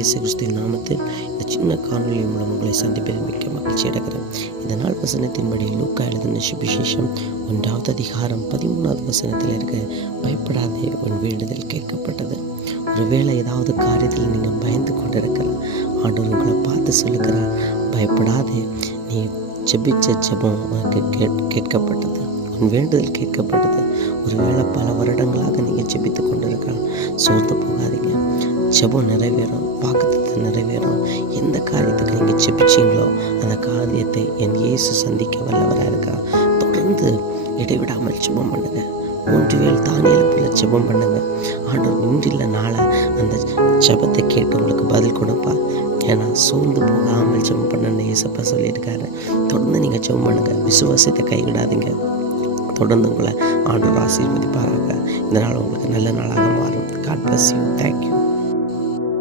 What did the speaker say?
இயேசு கிறிஸ்துவின் நாமத்தில் இந்த சின்ன காணொலி மூலம் உங்களை சந்திப்பதில் மிக்க மகிழ்ச்சி அடைகிறேன். இந்த நாள் வசனத்தின்படி லூக்கா எழுதின சுவிசேஷம் 1வது அதிகாரம் 13வது வசனத்தில் இருக்க, பயப்படாதே, உன் வேண்டுதல் கேட்கப்பட்டது. ஒருவேளை ஏதாவது காரியத்தில் நீங்கள் பயந்து கொண்டிருக்கலாம், ஆண்டவர் உங்களை பார்த்து சொல்லுகிறார், பயப்படாதே, நீ ஜெபிச்ச ஜெபம் உனக்கு கேட்கப்பட்டது, உன் வேண்டுதல் கேட்கப்பட்டது. ஒருவேளை பல வருடங்களாக நீங்கள் ஜெபித்து கொண்டிருக்கலாம், சோர்ந்து போகாதீங்க. ஜெபம் நிறைவேறும், வாக்குத்தத்தம் நிறைவேறும். எந்த காரியத்துக்கு நீங்கள் ஜெபிச்சிங்களோ அந்த காரியத்தை என் இயேசு சந்திக்க வல்லவராக இருக்கிறார். தொடர்ந்து இடைவிடாமல் ஜெபம் பண்ணுங்க. 3 வேளை தானியேல் ஜெபம் பண்ணுங்க. ஆண்டவர் இன்றில்ல நாளை அந்த ஜெபத்தை கேட்டு உங்களுக்கு பதில் கொடுப்பா. ஏன்னா சோர்ந்து போகாமல் ஜெபம் பண்ண இயேசப்பா சொல்லியிருக்காரு. தொடர்ந்து நீங்கள் ஜெபம் பண்ணுங்க, விசுவாசத்தை கைவிடாதீங்க. தொடர்ந்து உங்களை ஆண்டவர் ஆசீர்வதிப்பாராக. இந்த நாள் உங்களுக்கு நல்ல நாளாக மாறும். God bless you. Thank you.